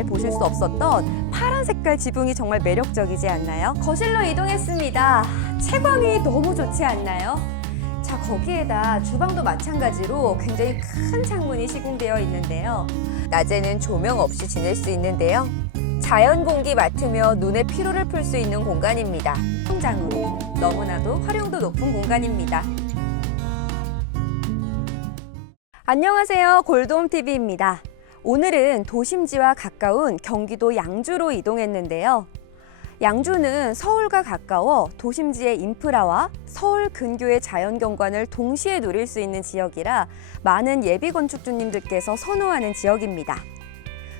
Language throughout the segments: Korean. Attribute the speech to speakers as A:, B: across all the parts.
A: 잘 보실 수 없었던 파란 색깔 지붕이 정말 매력적이지 않나요? 거실로 이동했습니다. 채광이 너무 좋지 않나요? 자, 거기에다 주방도 마찬가지로 굉장히 큰 창문이 시공되어 있는데요. 낮에는 조명 없이 지낼 수 있는데요. 자연 공기 맡으며 눈의 피로를 풀 수 있는 공간입니다. 통장으로 너무나도 활용도 높은 공간입니다. 안녕하세요. 골드홈 TV입니다. 오늘은 도심지와 가까운 경기도 양주로 이동했는데요. 양주는 서울과 가까워 도심지의 인프라와 서울 근교의 자연 경관을 동시에 누릴 수 있는 지역이라 많은 예비 건축주님들께서 선호하는 지역입니다.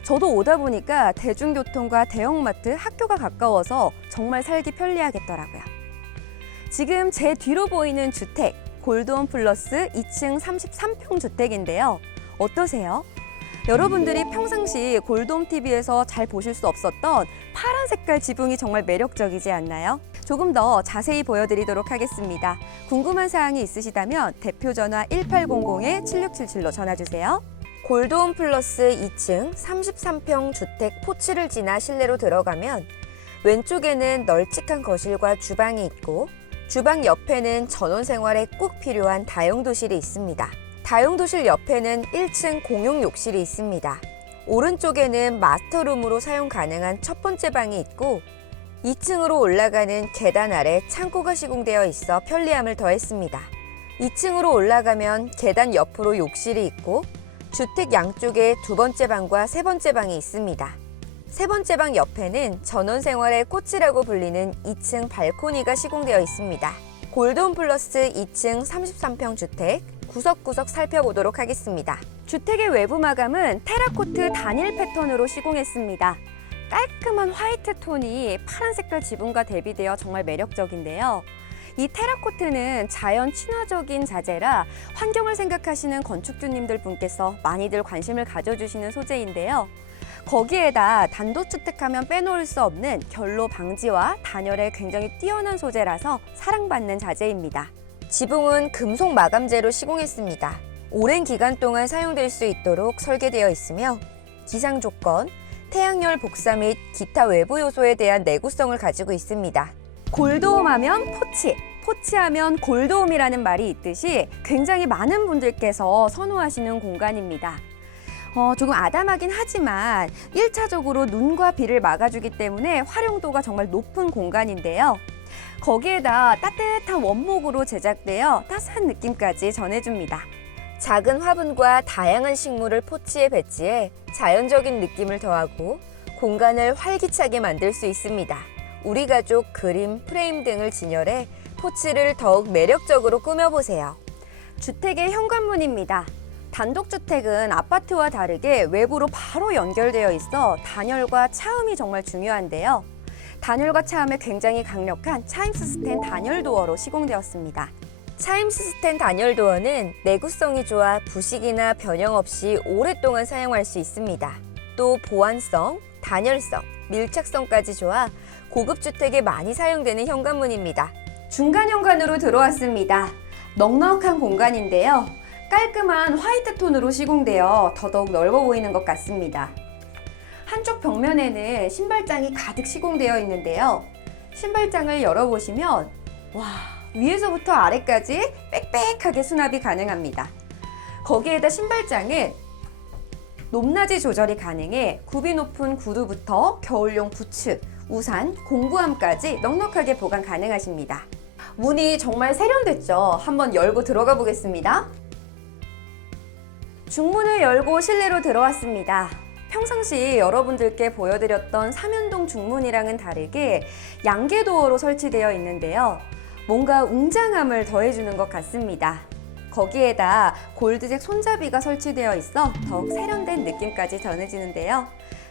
A: 저도 오다 보니까 대중교통과 대형마트, 학교가 가까워서 정말 살기 편리하겠더라고요. 지금 제 뒤로 보이는 주택, 골드원 플러스 2층 33평 주택인데요. 어떠세요? 여러분들이 평상시 골드홈 TV에서 잘 보실 수 없었던 파란 색깔 지붕이 정말 매력적이지 않나요? 조금 더 자세히 보여드리도록 하겠습니다. 궁금한 사항이 있으시다면 대표 전화 1800-7677로 전화주세요. 골드홈 플러스 2층 33평 주택 포치를 지나 실내로 들어가면 왼쪽에는 널찍한 거실과 주방이 있고 주방 옆에는 전원 생활에 꼭 필요한 다용도실이 있습니다. 다용도실 옆에는 1층 공용 욕실이 있습니다. 오른쪽에는 마스터룸으로 사용 가능한 첫 번째 방이 있고 2층으로 올라가는 계단 아래 창고가 시공되어 있어 편리함을 더했습니다. 2층으로 올라가면 계단 옆으로 욕실이 있고 주택 양쪽에 두 번째 방과 세 번째 방이 있습니다. 세 번째 방 옆에는 전원 생활의 꽃이라고 불리는 2층 발코니가 시공되어 있습니다. 골드홈 플러스 2층 33평 주택 구석구석 살펴보도록 하겠습니다. 주택의 외부 마감은 테라코트 단일 패턴으로 시공했습니다. 깔끔한 화이트 톤이 파란 색깔 지붕과 대비되어 정말 매력적인데요. 이 테라코트는 자연 친화적인 자재라 환경을 생각하시는 건축주님들 분께서 많이들 관심을 가져주시는 소재인데요. 거기에다 단독주택하면 빼놓을 수 없는 결로 방지와 단열에 굉장히 뛰어난 소재라서 사랑받는 자재입니다. 지붕은 금속 마감재로 시공했습니다. 오랜 기간 동안 사용될 수 있도록 설계되어 있으며 기상 조건, 태양열 복사 및 기타 외부 요소에 대한 내구성을 가지고 있습니다. 골드홈 하면 포치, 포치하면 골드홈이라는 말이 있듯이 굉장히 많은 분들께서 선호하시는 공간입니다. 어, 조금 아담하긴 하지만 1차적으로 눈과 비를 막아주기 때문에 활용도가 정말 높은 공간인데요. 거기에다 따뜻한 원목으로 제작되어 따스한 느낌까지 전해줍니다. 작은 화분과 다양한 식물을 포치에 배치해 자연적인 느낌을 더하고 공간을 활기차게 만들 수 있습니다. 우리 가족 그림, 프레임 등을 진열해 포치를 더욱 매력적으로 꾸며보세요. 주택의 현관문입니다. 단독주택은 아파트와 다르게 외부로 바로 연결되어 있어 단열과 차음이 정말 중요한데요. 단열과 차음에 굉장히 강력한 차임스 스텐 단열 도어로 시공되었습니다. 차임스 스텐 단열 도어는 내구성이 좋아 부식이나 변형 없이 오랫동안 사용할 수 있습니다. 또 보안성, 단열성, 밀착성까지 좋아 고급 주택에 많이 사용되는 현관문입니다. 중간 현관으로 들어왔습니다. 넉넉한 공간인데요. 깔끔한 화이트 톤으로 시공되어 더더욱 넓어 보이는 것 같습니다. 한쪽 벽면에는 신발장이 가득 시공되어 있는데요. 신발장을 열어보시면 와 위에서부터 아래까지 빽빽하게 수납이 가능합니다. 거기에다 신발장은 높낮이 조절이 가능해 굽이 높은 구두부터 겨울용 부츠, 우산, 공구함까지 넉넉하게 보관 가능하십니다. 문이 정말 세련됐죠? 한번 열고 들어가 보겠습니다. 중문을 열고 실내로 들어왔습니다. 평상시 여러분들께 보여드렸던 삼연동 중문이랑은 다르게 양계도어로 설치되어 있는데요. 뭔가 웅장함을 더해주는 것 같습니다. 거기에다 골드색 손잡이가 설치되어 있어 더욱 세련된 느낌까지 전해지는데요.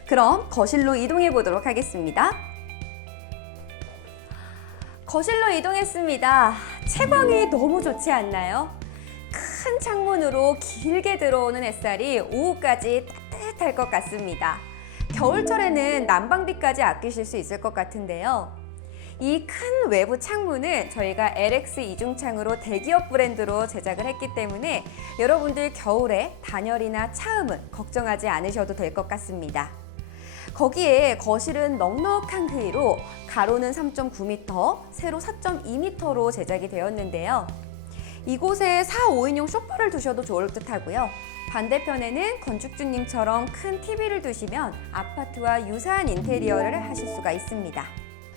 A: 그럼 거실로 이동해 보도록 하겠습니다. 거실로 이동했습니다. 채광이 너무 좋지 않나요? 큰 창문으로 길게 들어오는 햇살이 오후까지 따뜻할 것 같습니다. 겨울철에는 난방비까지 아끼실 수 있을 것 같은데요. 이 큰 외부 창문은 저희가 LX 이중창으로 대기업 브랜드로 제작을 했기 때문에 여러분들 겨울에 단열이나 차음은 걱정하지 않으셔도 될 것 같습니다. 거기에 거실은 넉넉한 크기로 가로는 3.9m, 세로 4.2m로 제작이 되었는데요. 이곳에 4, 5인용 소파를 두셔도 좋을 듯 하고요. 반대편에는 건축주님처럼 큰 TV를 두시면 아파트와 유사한 인테리어를 하실 수가 있습니다.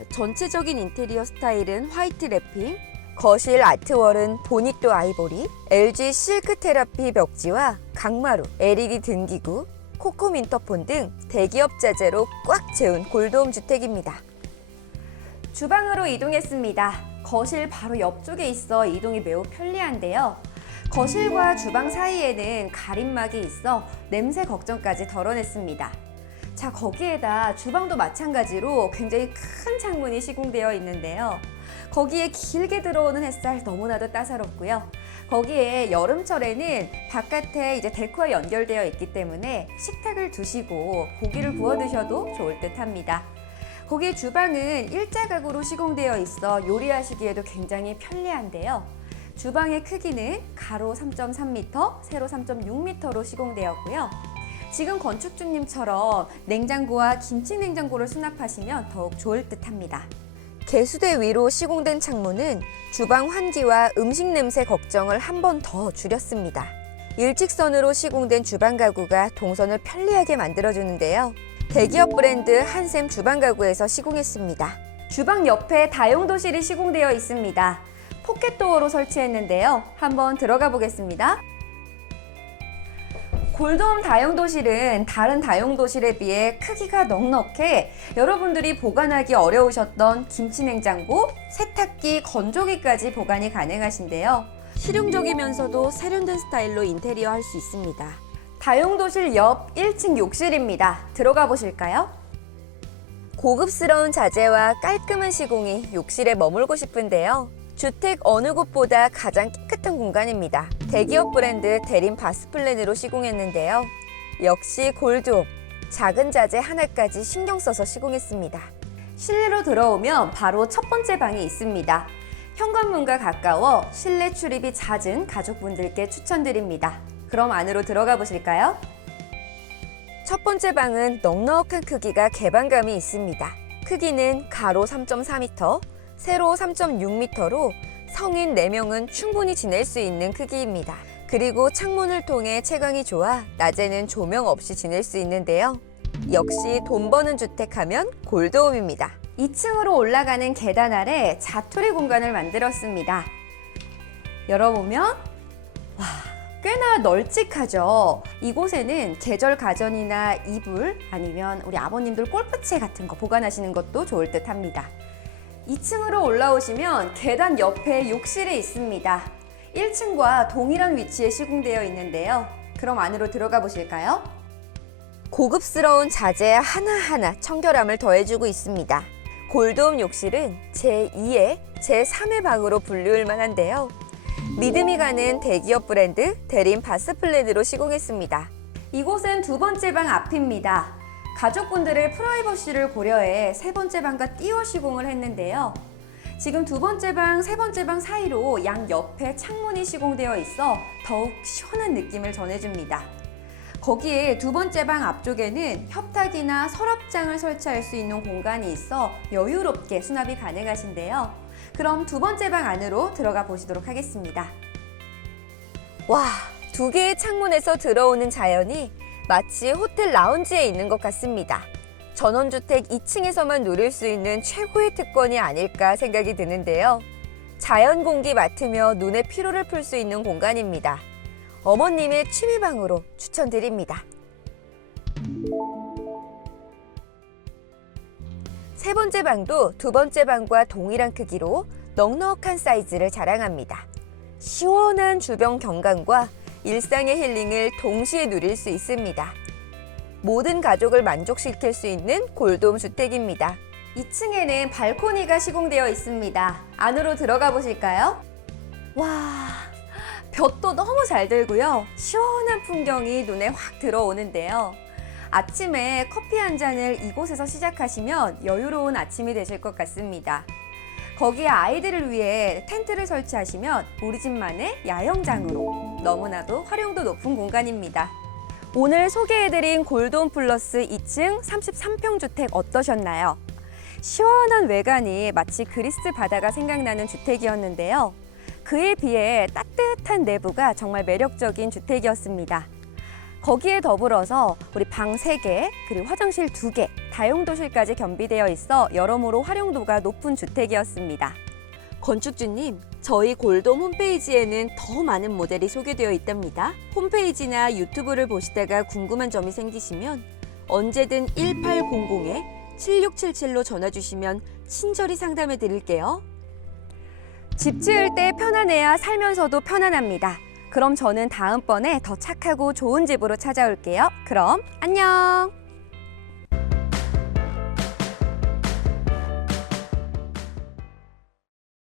A: 전체적인 인테리어 스타일은 화이트 랩핑, 거실 아트월은 보니또 아이보리, LG 실크 테라피 벽지와 강마루, LED 등기구, 코콤 인터폰 등 대기업 자재로 꽉 채운 골드홈 주택입니다. 주방으로 이동했습니다. 거실 바로 옆쪽에 있어 이동이 매우 편리한데요. 거실과 주방 사이에는 가림막이 있어 냄새 걱정까지 덜어냈습니다. 자, 거기에다 주방도 마찬가지로 굉장히 큰 창문이 시공되어 있는데요. 거기에 길게 들어오는 햇살 너무나도 따사롭고요. 거기에 여름철에는 바깥에 이제 데크와 연결되어 있기 때문에 식탁을 두시고 고기를 구워 드셔도 좋을 듯 합니다. 거기에 주방은 일자 가구로 시공되어 있어 요리하시기에도 굉장히 편리한데요. 주방의 크기는 가로 3.3m, 세로 3.6m로 시공되었고요. 지금 건축주님처럼 냉장고와 김치 냉장고를 수납하시면 더욱 좋을 듯 합니다. 개수대 위로 시공된 창문은 주방 환기와 음식 냄새 걱정을 한 번 더 줄였습니다. 일직선으로 시공된 주방 가구가 동선을 편리하게 만들어주는데요. 대기업 브랜드 한샘 주방 가구에서 시공했습니다. 주방 옆에 다용도실이 시공되어 있습니다. 포켓도어로 설치했는데요. 한번 들어가 보겠습니다. 골드홈 다용도실은 다른 다용도실에 비해 크기가 넉넉해 여러분들이 보관하기 어려우셨던 김치냉장고, 세탁기, 건조기까지 보관이 가능하신데요. 실용적이면서도 세련된 스타일로 인테리어 할 수 있습니다. 다용도실 옆 1층 욕실입니다. 들어가 보실까요? 고급스러운 자재와 깔끔한 시공이 욕실에 머물고 싶은데요. 주택 어느 곳보다 가장 깨끗한 공간입니다. 대기업 브랜드 대림 바스플랜으로 시공했는데요. 역시 골드옵, 작은 자재 하나까지 신경 써서 시공했습니다. 실내로 들어오면 바로 첫 번째 방이 있습니다. 현관문과 가까워 실내 출입이 잦은 가족분들께 추천드립니다. 그럼 안으로 들어가 보실까요? 첫 번째 방은 넉넉한 크기가 개방감이 있습니다. 크기는 가로 3.4m, 세로 3.6m로 성인 4명은 충분히 지낼 수 있는 크기입니다. 그리고 창문을 통해 채광이 좋아 낮에는 조명 없이 지낼 수 있는데요. 역시 돈 버는 주택 하면 골드홈입니다. 2층으로 올라가는 계단 아래 자투리 공간을 만들었습니다. 열어보면 와 꽤나 널찍하죠. 이곳에는 계절 가전이나 이불 아니면 우리 아버님들 골프채 같은 거 보관하시는 것도 좋을 듯 합니다. 2층으로 올라오시면 계단 옆에 욕실이 있습니다. 1층과 동일한 위치에 시공되어 있는데요. 그럼 안으로 들어가 보실까요? 고급스러운 자재 하나하나 청결함을 더해주고 있습니다. 골드홈 욕실은 제2의 제3의 방으로 분류할 만한데요. 믿음이 가는 대기업 브랜드 대림 바스플랜으로 시공했습니다. 이곳은 두 번째 방 앞입니다. 가족분들의 프라이버시를 고려해 세 번째 방과 띄워 시공을 했는데요. 지금 두 번째 방, 세 번째 방 사이로 양 옆에 창문이 시공되어 있어 더욱 시원한 느낌을 전해줍니다. 거기에 두 번째 방 앞쪽에는 협탁이나 서랍장을 설치할 수 있는 공간이 있어 여유롭게 수납이 가능하신데요. 그럼 두 번째 방 안으로 들어가 보시도록 하겠습니다. 와, 두 개의 창문에서 들어오는 자연이 마치 호텔 라운지에 있는 것 같습니다. 전원주택 2층에서만 누릴 수 있는 최고의 특권이 아닐까 생각이 드는데요. 자연 공기 맡으며 눈의 피로를 풀 수 있는 공간입니다. 어머님의 취미방으로 추천드립니다. 세 번째 방도 두 번째 방과 동일한 크기로 넉넉한 사이즈를 자랑합니다. 시원한 주변 경관과 일상의 힐링을 동시에 누릴 수 있습니다. 모든 가족을 만족시킬 수 있는 골돔 주택입니다. 2층에는 발코니가 시공되어 있습니다. 안으로 들어가 보실까요? 와, 볕도 너무 잘 들고요. 시원한 풍경이 눈에 확 들어오는데요. 아침에 커피 한 잔을 이곳에서 시작하시면 여유로운 아침이 되실 것 같습니다. 거기에 아이들을 위해 텐트를 설치하시면 우리 집만의 야영장으로 너무나도 활용도 높은 공간입니다. 오늘 소개해드린 골돈 플러스 2층 33평 주택 어떠셨나요? 시원한 외관이 마치 그리스 바다가 생각나는 주택이었는데요. 그에 비해 따뜻한 내부가 정말 매력적인 주택이었습니다. 거기에 더불어서 우리 방 3개, 그리고 화장실 2개, 다용도실까지 겸비되어 있어 여러모로 활용도가 높은 주택이었습니다. 건축주님, 저희 골돔 홈페이지에는 더 많은 모델이 소개되어 있답니다. 홈페이지나 유튜브를 보시다가 궁금한 점이 생기시면 언제든 1800-7677로 전화 주시면 친절히 상담해 드릴게요. 집 지을 때 편안해야 살면서도 편안합니다. 그럼 저는 다음번에 더 착하고 좋은 집으로 찾아올게요. 그럼 안녕!